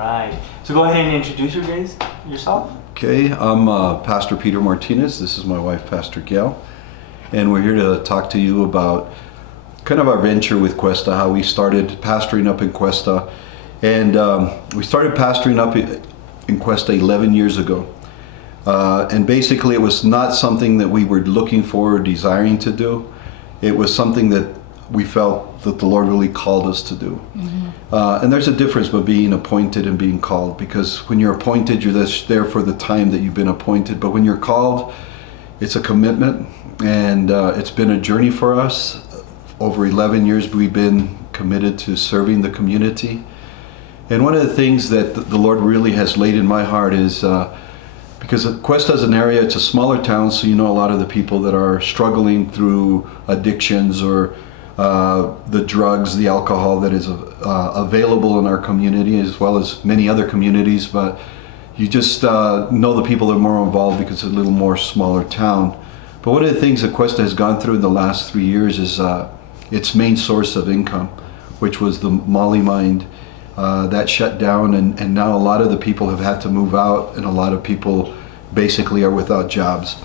right. So go ahead and introduce yourself. Okay, I'm Pastor Peter Martinez. This is my wife, Pastor Gayle. And we're here to talk to you about kind of our venture with Cuesta, how we started pastoring up in Cuesta. And we started pastoring up in Cuesta 11 years ago. And basically it was not something that we were looking for or desiring to do. It was something that we felt that the Lord really called us to do. Mm-hmm. And there's a difference between being appointed and being called, because when you're appointed, you're there for the time that you've been appointed. But when you're called, it's a commitment, and it's been a journey for us. Over 11 years, we've been committed to serving the community. And one of the things that the Lord really has laid in my heart is, because Cuesta is an area, it's a smaller town, so you know a lot of the people that are struggling through addictions or the drugs, the alcohol that is available in our community, as well as many other communities. But you just know the people that are more involved because it's a little more smaller town. But one of the things that Cuesta has gone through in the last 3 years is its main source of income, which was the Molly mine. That shut down, and now a lot of the people have had to move out, and a lot of people basically are without jobs.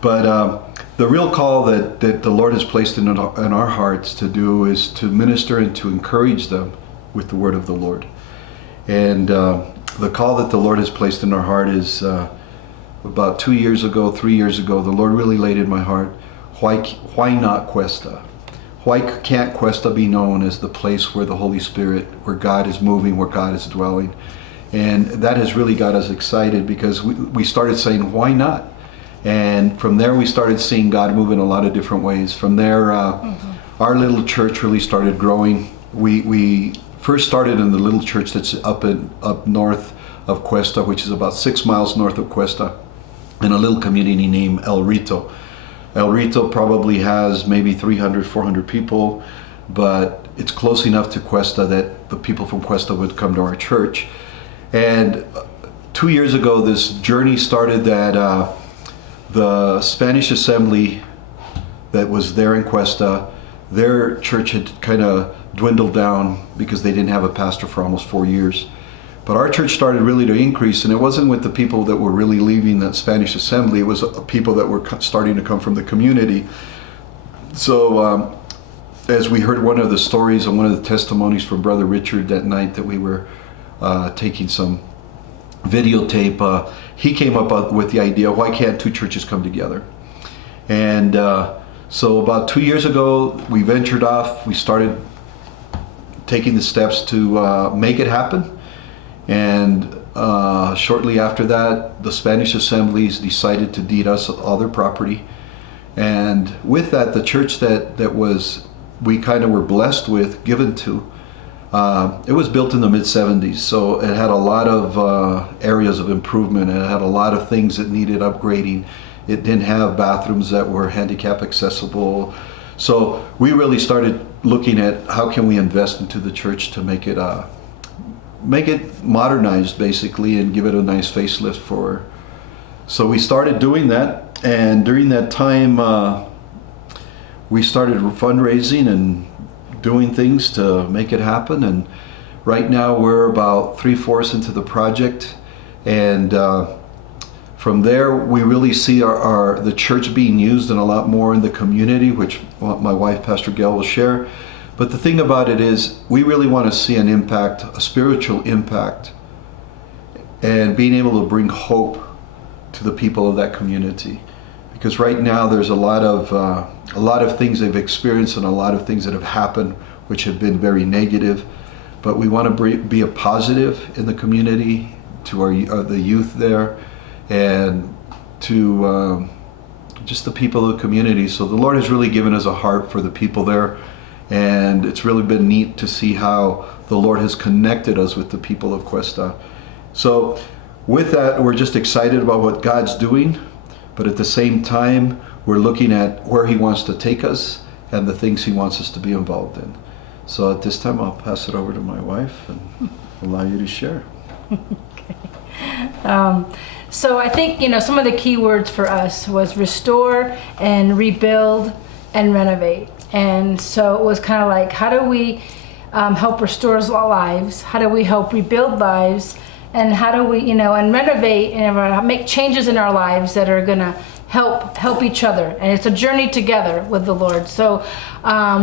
But the real call that the Lord has placed in our hearts to do is to minister and to encourage them with the word of the Lord. And the call that the Lord has placed in our heart is about 3 years ago, the Lord really laid in my heart, why not Cuesta? Why can't Cuesta be known as the place where the Holy Spirit, where God is moving, where God is dwelling? And that has really got us excited, because we started saying, why not? And from there we started seeing God move in a lot of different ways. From there, our little church really started growing. We first started in the little church that's up north of Cuesta, which is about 6 miles north of Cuesta, in a little community named El Rito. El Rito probably has maybe 300, 400 people, but it's close enough to Cuesta that the people from Cuesta would come to our church. And 2 years ago, this journey started that the Spanish Assembly that was there in Cuesta, their church had kind of dwindled down because they didn't have a pastor for almost 4 years. But our church started really to increase, and it wasn't with the people that were really leaving the Spanish Assembly, it was people that were starting to come from the community. So as we heard one of the stories and one of the testimonies from Brother Richard that night that we were taking some videotape, he came up with the idea, why can't two churches come together? And so about 2 years ago, we ventured off, we started taking the steps to make it happen. And shortly after that, the Spanish Assemblies decided to deed us all their property. And with that, the church that we kind of were blessed with, given to, it was built in the mid-70s, so it had a lot of areas of improvement, and it had a lot of things that needed upgrading. It didn't have bathrooms that were handicap accessible. So we really started looking at how can we invest into the church to make it modernized, basically, and give it a nice facelift for. So we started doing that, and during that time we started fundraising and doing things to make it happen. And right now we're about 3/4 into the project, and from there we really see the church being used in a lot more in the community, which my wife, Pastor Gayle, will share. But the thing about it is, we really want to see an impact, a spiritual impact, and being able to bring hope to the people of that community. Because right now there's a lot of things they've experienced and a lot of things that have happened which have been very negative. But we want to be a positive in the community to the youth there, and to just the people of the community. So the Lord has really given us a heart for the people there. And it's really been neat to see how the Lord has connected us with the people of Cuesta. So with that, we're just excited about what God's doing, but at the same time, we're looking at where He wants to take us and the things He wants us to be involved in. So at this time, I'll pass it over to my wife and allow you to share. Okay. So I think, some of the key words for us was restore and rebuild and renovate. And so it was kind of like, how do we help restore lives? How do we help rebuild lives? And how do we, and renovate and make changes in our lives that are going to help each other? And it's a journey together with the Lord. So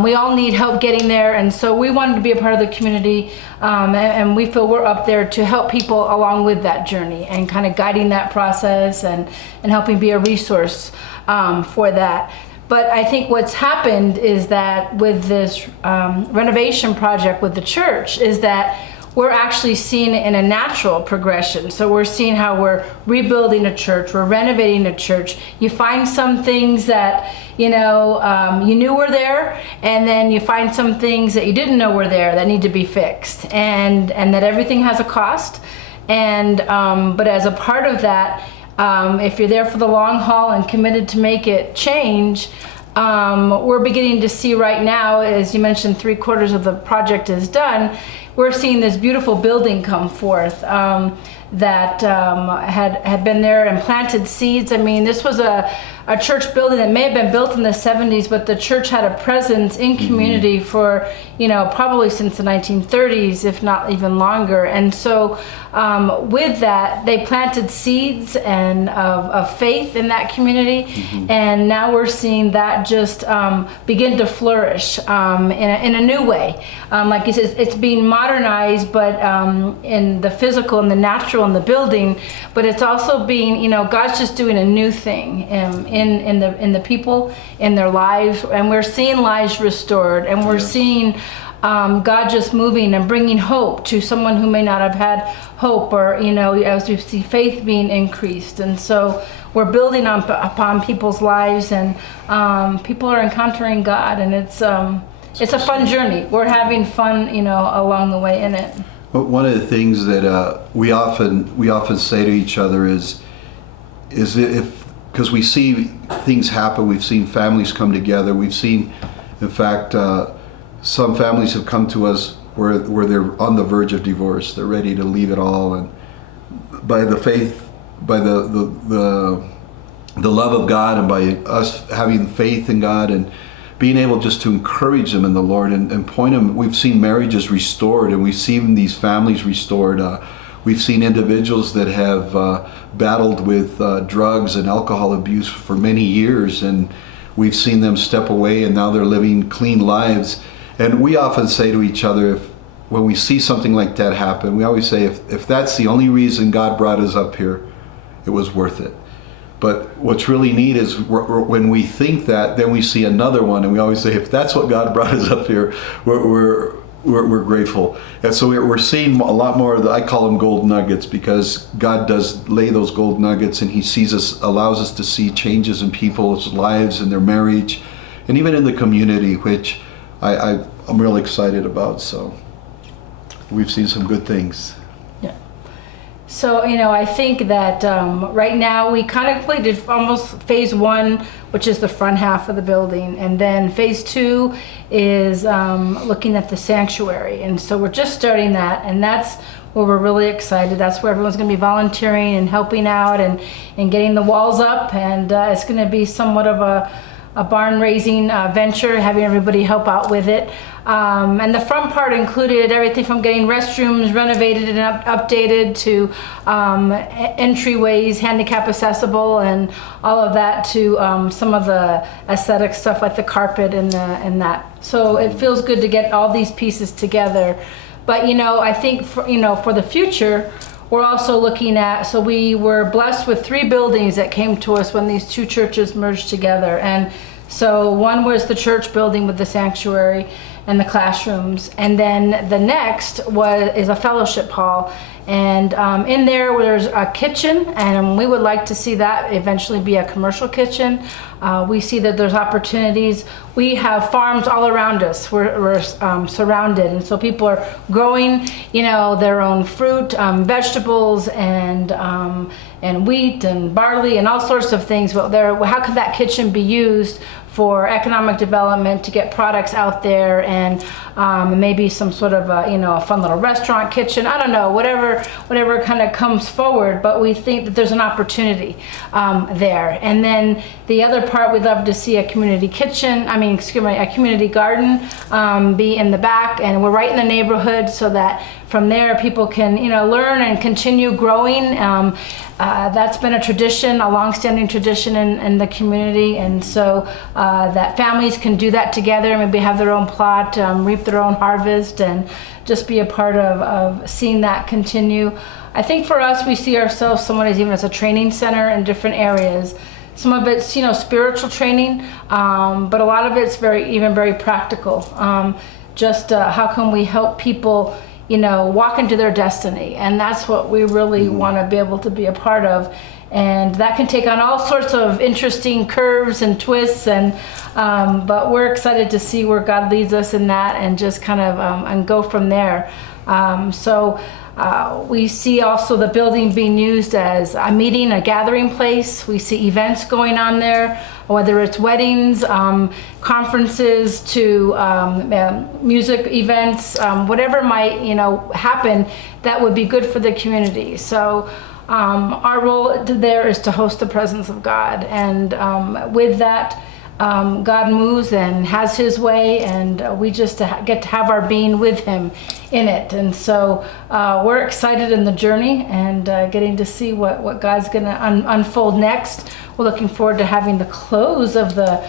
we all need help getting there. And so we wanted to be a part of the community, and we feel we're up there to help people along with that journey and kind of guiding that process and helping be a resource for that. But I think what's happened is that with this renovation project with the church is that we're actually seeing it in a natural progression. So we're seeing how we're rebuilding a church, we're renovating a church. You find some things that you knew were there, and then you find some things that you didn't know were there that need to be fixed, and that everything has a cost. And but as a part of that, if you're there for the long haul and committed to make it change, we're beginning to see right now, as you mentioned, 3/4 of the project is done. We're seeing this beautiful building come forth that had been there and planted seeds. I mean, this was a church building that may have been built in the 70s, but the church had a presence in community for, probably since the 1930s, if not even longer. And so with that, they planted seeds and of faith in that community. And now we're seeing that just begin to flourish in a new way. Like he says, it's being modernized, but in the physical and the natural in the building, but it's also being, God's just doing a new thing in the people, in their lives, and we're seeing lives restored, and we're seeing God just moving and bringing hope to someone who may not have had hope, or as we see faith being increased. And so we're building upon people's lives, and people are encountering God, and it's a fun journey. We're having fun, along the way in it. But one of the things that we often say to each other is because we see things happen, we've seen families come together, we've seen, in fact, some families have come to us where they're on the verge of divorce, they're ready to leave it all, and by the faith, by the love of God, and by us having faith in God and being able just to encourage them in the Lord and point them, we've seen marriages restored, and we've seen these families restored. We've seen individuals that have battled with drugs and alcohol abuse for many years, and we've seen them step away, and now they're living clean lives. And we often say to each other, when we see something like that happen, we always say, if that's the only reason God brought us up here, it was worth it. But what's really neat is when we think that, then we see another one, and we always say, if that's what God brought us up here, we're grateful. And so we're seeing a lot more of I call them gold nuggets, because God does lay those gold nuggets, and He allows us to see changes in people's lives and their marriage, and even in the community, which I'm really excited about. So we've seen some good things. So, I think that right now we kind of completed almost phase 1, which is the front half of the building. And then phase 2 is looking at the sanctuary. And so we're just starting that. And that's where we're really excited. That's where everyone's going to be volunteering and helping out and getting the walls up. And it's going to be somewhat of a barn raising venture, having everybody help out with it. And the front part included everything from getting restrooms renovated and updated to entryways, handicap accessible, and all of that, to some of the aesthetic stuff like the carpet and that. So it feels good to get all these pieces together. But I think for the future, we're also looking at, so we were blessed with 3 buildings that came to us when these 2 churches merged together. And so one was the church building with the sanctuary and the classrooms, and then the next is a fellowship hall, and in there's a kitchen, and we would like to see that eventually be a commercial kitchen. We see that there's opportunities. We have farms all around us. We're surrounded, and so people are growing, their own fruit, vegetables, and wheat and barley and all sorts of things. But how could that kitchen be used for economic development to get products out there, and maybe some sort of a fun little restaurant kitchen. I don't know, whatever kind of comes forward. But we think that there's an opportunity there. And then the other part, we'd love to see a community kitchen. A community garden be in the back, and we're right in the neighborhood, so that from there people can learn and continue growing. That's been a tradition, a long-standing tradition in the community, and so that families can do that together, maybe have their own plot, reap their own harvest, and just be a part of seeing that continue. I think for us, we see ourselves somewhat even as a training center in different areas. Some of it's spiritual training, but a lot of it's very practical. How can we help people walk into their destiny? And that's what we really want to be able to be a part of. And that can take on all sorts of interesting curves and twists, but we're excited to see where God leads us in that, and just kind of and go from there. We see also the building being used as a meeting, a gathering place. We see events going on there, whether it's weddings, conferences, to music events, whatever might happen that would be good for the community. So our role there is to host the presence of God, and with that, God moves and has his way, and we just get to have our being with him in it. And so we're excited in the journey, and getting to see what God's going to unfold next. We're looking forward to having the close of the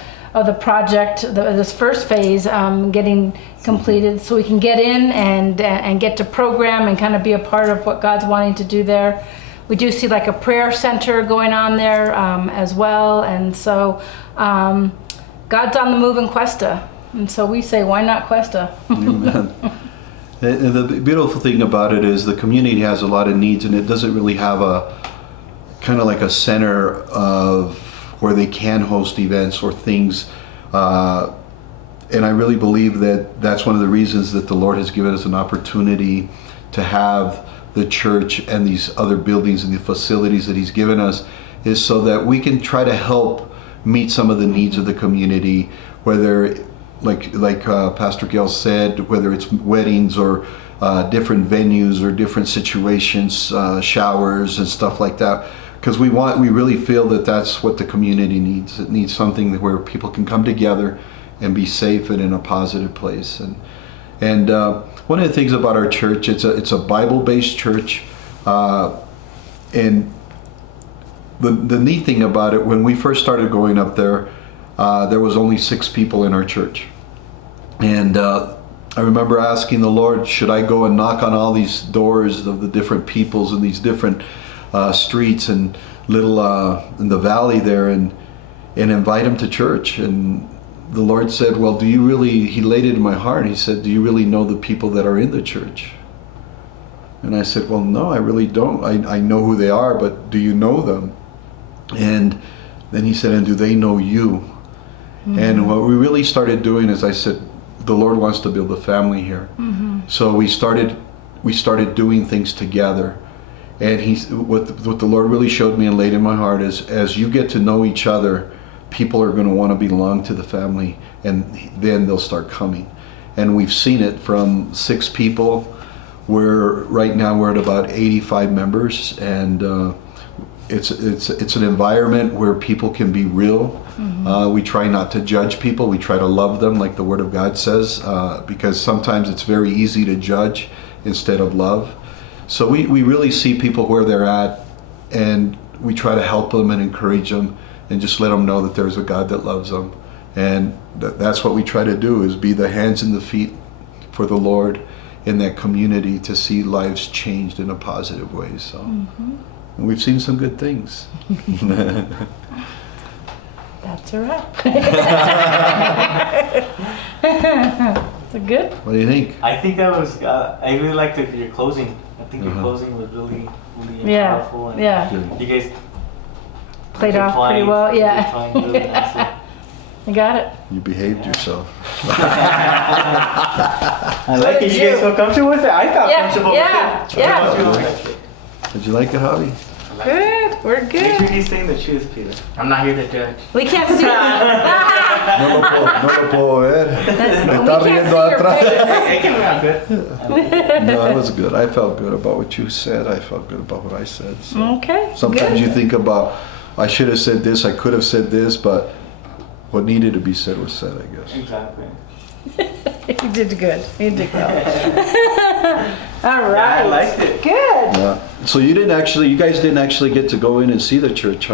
project, this first phase, getting completed, so we can get in and get to program and kind of be a part of what God's wanting to do there. We do see like a prayer center going on there as well, and so God's on the move in Cuesta, and so we say, why not Cuesta? Amen. And the beautiful thing about it is the community has a lot of needs, and it doesn't really have a kind of like a center of where they can host events or things. And I really believe that that's one of the reasons that the Lord has given us an opportunity to have the church and these other buildings and the facilities that he's given us, is so that we can try to help meet some of the needs of the community, whether like Pastor Gayle said, whether it's weddings or different venues or different situations, showers and stuff like that. Because we really feel that that's what the community needs. It needs something where people can come together and be safe and in a positive place. And one of the things about our church, it's a Bible-based church, and the neat thing about it, when we first started going up there was only 6 people in our church. And I remember asking the Lord, should I go and knock on all these doors of the different peoples and these different streets and little in the valley there, and invite them to church? And the Lord said, well, he laid it in my heart. He said, do you really know the people that are in the church? And I said, well, no, I really don't. I know who they are, but do you know them? And then he said, and do they know you? Mm-hmm. And what we really started doing is, I said, the Lord wants to build a family here. Mm-hmm. So we started doing things together. And what the Lord really showed me and laid in my heart is, as you get to know each other, people are going to want to belong to the family, and then they'll start coming. And we've seen it from 6 people. Right now we're at about 85 members, and it's an environment where people can be real. Mm-hmm. We try not to judge people. We try to love them, like the Word of God says, because sometimes it's very easy to judge instead of love. So we really see people where they're at, and we try to help them and encourage them, and just let them know that there's a God that loves them. And that's what we try to do, is be the hands and the feet for the Lord in that community, to see lives changed in a positive way. So and we've seen some good things. That's a wrap. That's a good. What do you think? I think that was, I really liked your closing. I think your closing was really powerful. And you guys played off pretty well. Yeah. Really nicely. I got it. You behaved yourself. I like it. You guys feel comfortable with it? I felt comfortable with it. Did you like it, Javi? Good. We're Make sure good. he's saying the truth, Peter. I'm not here to judge. We can't see. No lo puedo ver. Me está We can't riendo see your atrás. It came out good. No, it was good. I felt good about what you said. I felt good about what I said. So Okay. sometimes good. you think about, I should have said this, I could have said this, but what needed to be said was said, I guess. Exactly. You did good. You did well. All right. I liked it. Good. So you guys didn't actually get to go in and see the church, huh?